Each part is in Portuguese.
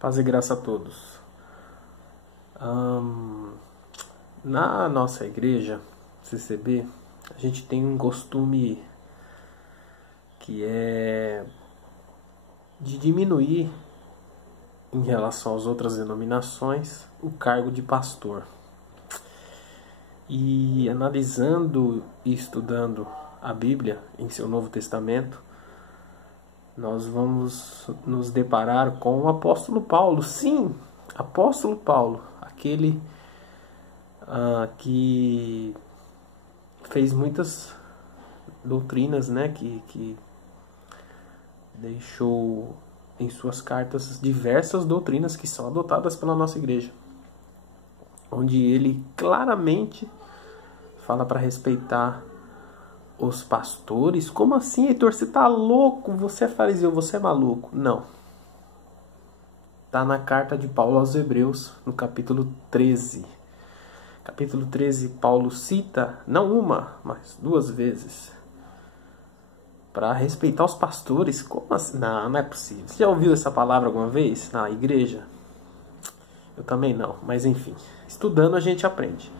Paz e graça a todos. Na nossa igreja, CCB, a gente tem um costume que é de diminuir, em relação às outras denominações, o cargo de pastor. E analisando e estudando a Bíblia em seu Novo Testamento, nós vamos nos deparar com o apóstolo Paulo. Sim, apóstolo Paulo, aquele que fez muitas doutrinas, né, que deixou em suas cartas diversas doutrinas que são adotadas pela nossa igreja, onde ele claramente fala para respeitar os pastores. Como assim, Heitor? Você tá louco? Você é fariseu, você é maluco? Não. Tá na carta de Paulo aos Hebreus, no capítulo 13. Capítulo 13, Paulo cita, não uma, mas duas vezes, para respeitar os pastores. Como assim? Não é possível. Você já ouviu essa palavra alguma vez na igreja? Eu também não, mas enfim. Estudando a gente aprende.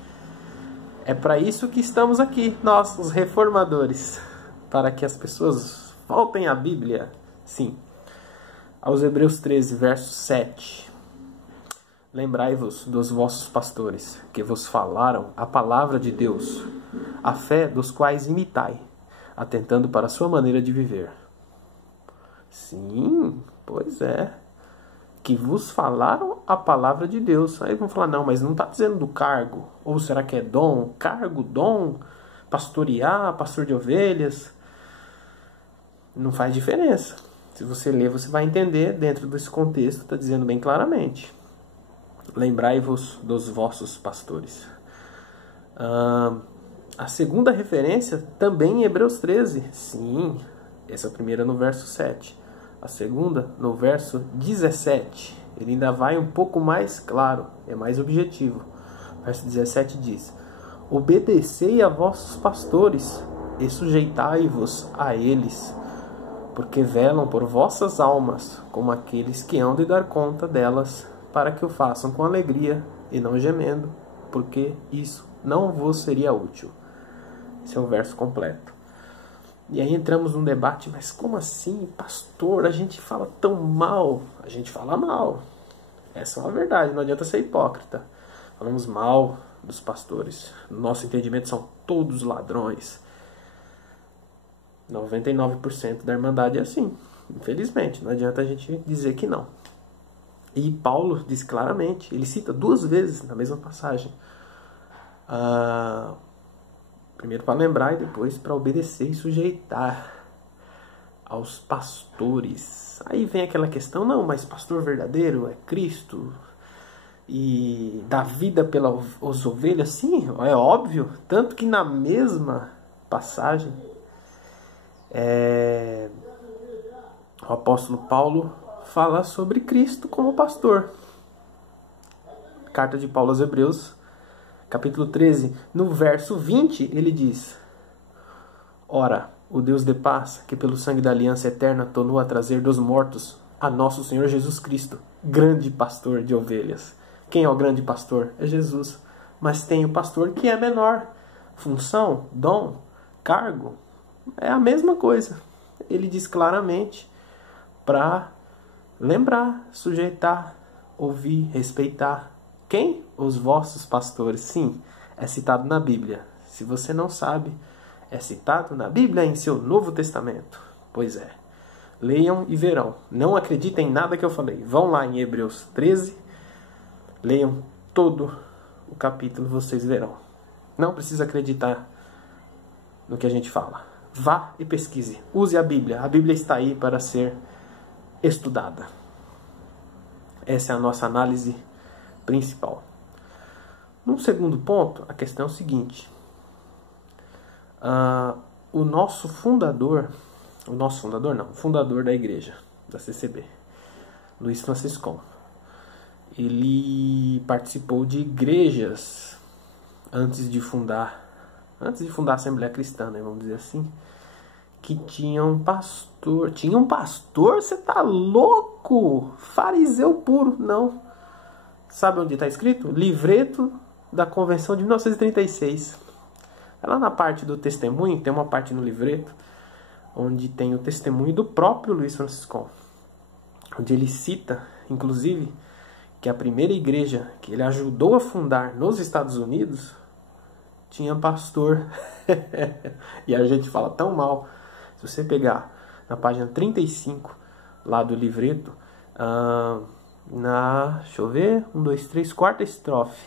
É para isso que estamos aqui, nós, os reformadores, para que as pessoas voltem à Bíblia. Sim. Aos Hebreus 13, verso 7. Lembrai-vos dos vossos pastores, que vos falaram a palavra de Deus, a fé dos quais imitai, atentando para a sua maneira de viver. Sim, pois é. Que vos falaram a palavra de Deus. Aí vão falar, não, mas não está dizendo do cargo. Ou será que é dom? Cargo, dom, pastorear, pastor de ovelhas. Não faz diferença. Se você ler, você vai entender dentro desse contexto, está dizendo bem claramente. Lembrai-vos dos vossos pastores. A segunda referência também em Hebreus 13. Sim, essa é a primeira no verso 7. A segunda, no verso 17, ele ainda vai um pouco mais claro, é mais objetivo. O verso 17 diz: obedecei a vossos pastores e sujeitai-vos a eles, porque velam por vossas almas, como aqueles que hão de dar conta delas, para que o façam com alegria e não gemendo, porque isso não vos seria útil. Esse é o verso completo. E aí entramos num debate, mas como assim, pastor? A gente fala tão mal. A gente fala mal. Essa é uma verdade, não adianta ser hipócrita. Falamos mal dos pastores. No nosso entendimento são todos ladrões. 99% da Irmandade é assim. Infelizmente, não adianta a gente dizer que não. E Paulo diz claramente, ele cita duas vezes na mesma passagem. Primeiro para lembrar e depois para obedecer e sujeitar aos pastores. Aí vem aquela questão, não, mas pastor verdadeiro é Cristo e dá vida pelas ovelhas? Sim, é óbvio. Tanto que na mesma passagem o apóstolo Paulo fala sobre Cristo como pastor. Carta de Paulo aos Hebreus, capítulo 13, no verso 20, ele diz: ora, o Deus de paz, que pelo sangue da aliança eterna tornou a trazer dos mortos a nosso Senhor Jesus Cristo, grande pastor de ovelhas. Quem é o grande pastor? É Jesus. Mas tem o pastor que é menor. Função, dom, cargo, é a mesma coisa. Ele diz claramente para lembrar, sujeitar, ouvir, respeitar. Quem? Os vossos pastores. Sim, é citado na Bíblia. Se você não sabe, é citado na Bíblia em seu Novo Testamento. Pois é. Leiam e verão. Não acreditem em nada que eu falei. Vão lá em Hebreus 13. Leiam todo o capítulo, vocês verão. Não precisa acreditar no que a gente fala. Vá e pesquise. Use a Bíblia. A Bíblia está aí para ser estudada. Essa é a nossa análise principal. Num segundo ponto, a questão é o seguinte: o fundador da igreja, da CCB, Luiz Franciscon, ele participou de igrejas antes de fundar a Assembleia Cristã, né, vamos dizer assim, que tinha um pastor. Tinha um pastor? Você tá louco? Chico, fariseu puro, não. Sabe onde está escrito? Livreto da Convenção de 1936. Lá na parte do testemunho, tem uma parte no livreto, onde tem o testemunho do próprio Luiz Franciscon, onde ele cita, inclusive, que a primeira igreja que ele ajudou a fundar nos Estados Unidos tinha pastor. E a gente fala tão mal. Se você pegar na página 35 lá do livreto, deixa eu ver, 1, 2, 3, quarta estrofe,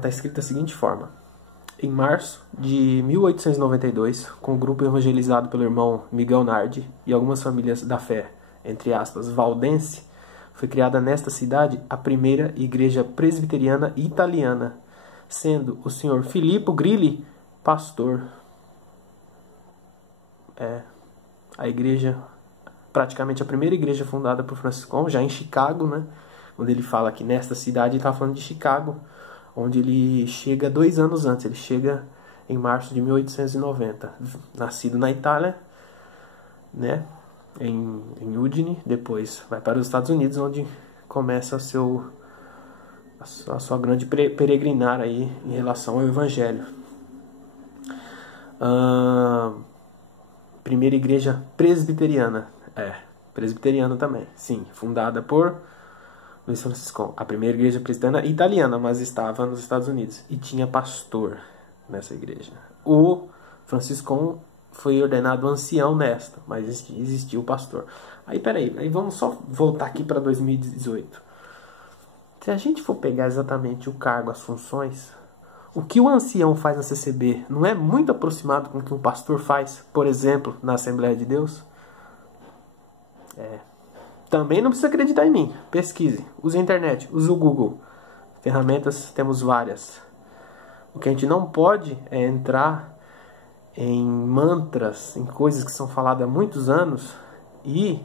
tá escrito da seguinte forma: em março de 1892, com o grupo evangelizado pelo irmão Miguel Nardi e algumas famílias da fé, entre aspas, valdense, foi criada nesta cidade a primeira igreja presbiteriana italiana, sendo o senhor Filippo Grilli pastor. A igreja, praticamente a primeira igreja fundada por Franciscon, já em Chicago, né? Onde ele fala que nesta cidade, ele está falando de Chicago, onde ele chega 2 anos antes, ele chega em março de 1890, nascido na Itália, né? Em Udine, depois vai para os Estados Unidos, onde começa a sua grande peregrinar aí em relação ao Evangelho. Primeira igreja presbiteriana, presbiteriana também, sim, fundada por Luiz Franciscon. A primeira igreja presbiteriana italiana, mas estava nos Estados Unidos e tinha pastor nessa igreja. O Franciscon foi ordenado ancião nesta, mas existiu o pastor. Aí vamos só voltar aqui para 2018. Se a gente for pegar exatamente o cargo, as funções, o que o ancião faz na CCB não é muito aproximado com o que um pastor faz, por exemplo, na Assembleia de Deus? Também não precisa acreditar em mim. Pesquise, use a internet, use o Google. Ferramentas temos várias. O que a gente não pode é entrar em mantras, em coisas que são faladas há muitos anos e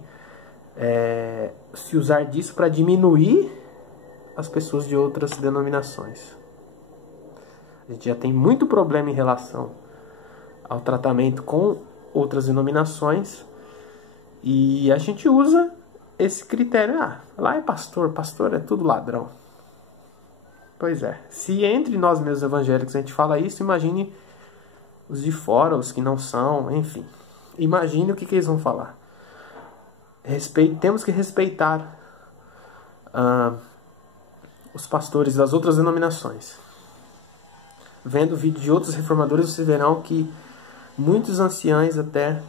se usar disso para diminuir as pessoas de outras denominações. A gente já tem muito problema em relação ao tratamento com outras denominações e a gente usa esse critério. Lá é pastor é tudo ladrão. Pois é, se entre nós mesmos evangélicos a gente fala isso, imagine os de fora, os que não são, enfim. Imagine o que eles vão falar. Temos que respeitar os pastores das outras denominações. Vendo vídeo de outros reformadores, vocês verão que muitos anciães até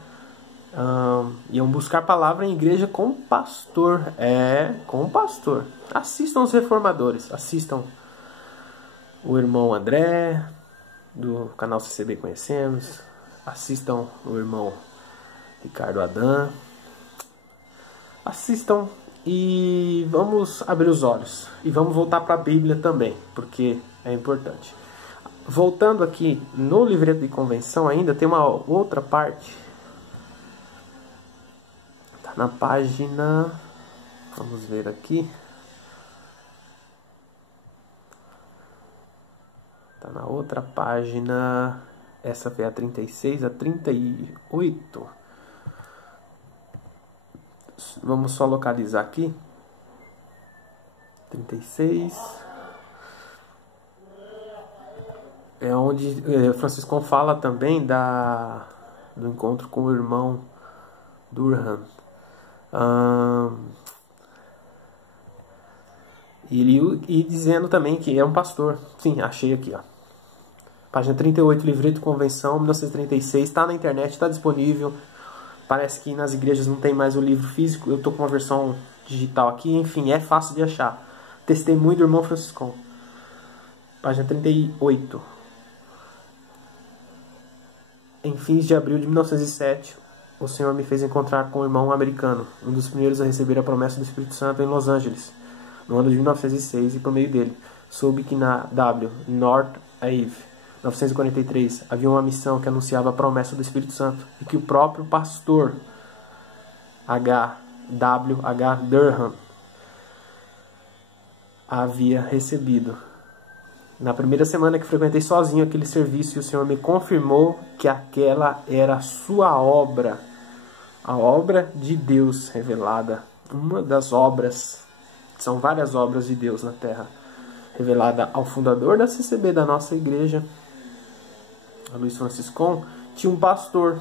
iam buscar palavra em igreja com pastor. Com pastor. Assistam os reformadores. Assistam o irmão André, do canal CCB Conhecemos. Assistam o irmão Ricardo Adam. Assistam e vamos abrir os olhos. E vamos voltar para a Bíblia também, porque é importante. Voltando aqui no livreto de convenção ainda, tem uma outra parte. Está na página... Vamos ver aqui. Está na outra página. Essa foi a 36, a 38. Vamos só localizar aqui. 36. É onde Franciscon fala também do encontro com o irmão Durham. E dizendo também que é um pastor. Sim, achei aqui, ó. Página 38, livreto de convenção, 1936. Está na internet, está disponível. Parece que nas igrejas não tem mais o livro físico. Eu estou com uma versão digital aqui. Enfim, é fácil de achar. Testemunho do irmão Franciscon. Página 38. Em fins de abril de 1907, o Senhor me fez encontrar com um irmão americano, um dos primeiros a receber a promessa do Espírito Santo em Los Angeles, no ano de 1906, e por meio dele, soube que na North Ave, 1943, havia uma missão que anunciava a promessa do Espírito Santo e que o próprio pastor W.H. Durham havia recebido. Na primeira semana que frequentei sozinho aquele serviço, o Senhor me confirmou que aquela era a sua obra. A obra de Deus revelada, uma das obras, são várias obras de Deus na terra, revelada ao fundador da CCB da nossa igreja, a Luiz Franciscon, tinha um pastor.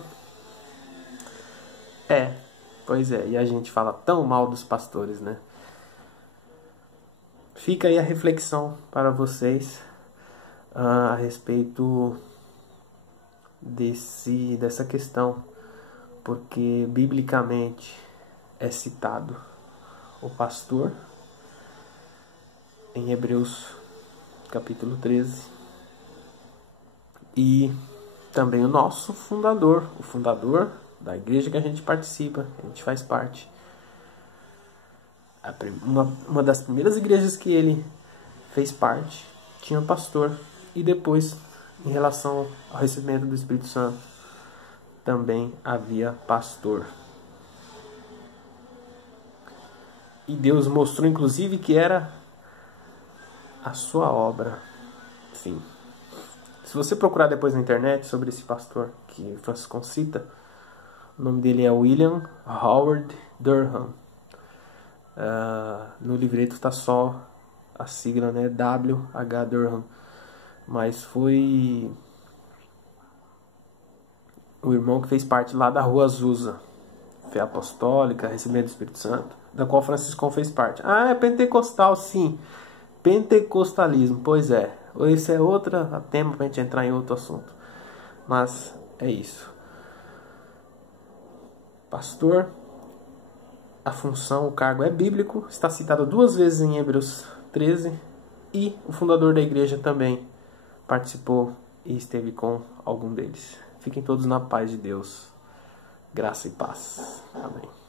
Pois é, e a gente fala tão mal dos pastores, né? Fica aí a reflexão para vocês a respeito dessa questão, porque biblicamente é citado o pastor em Hebreus capítulo 13 e também o nosso fundador, o fundador da igreja que a gente participa, que a gente faz parte. Uma das primeiras igrejas que ele fez parte tinha pastor, e depois, em relação ao recebimento do Espírito Santo, também havia pastor. E Deus mostrou inclusive que era a sua obra. Enfim, se você procurar depois na internet sobre esse pastor que Francisco cita, o nome dele é William Howard Durham. No livreto está só a sigla, né? W.H. Durham. Mas foi o irmão que fez parte lá da Rua Azusa, fé apostólica, recebimento do Espírito Santo, da qual Francisco fez parte. É pentecostal, sim. Pentecostalismo, pois é. Esse é outro tema para a gente entrar em outro assunto. Mas é isso. Pastor, a função, o cargo é bíblico, está citado 2 vezes em Hebreus 13, e o fundador da igreja também participou e esteve com algum deles. Fiquem todos na paz de Deus. Graça e paz. Amém.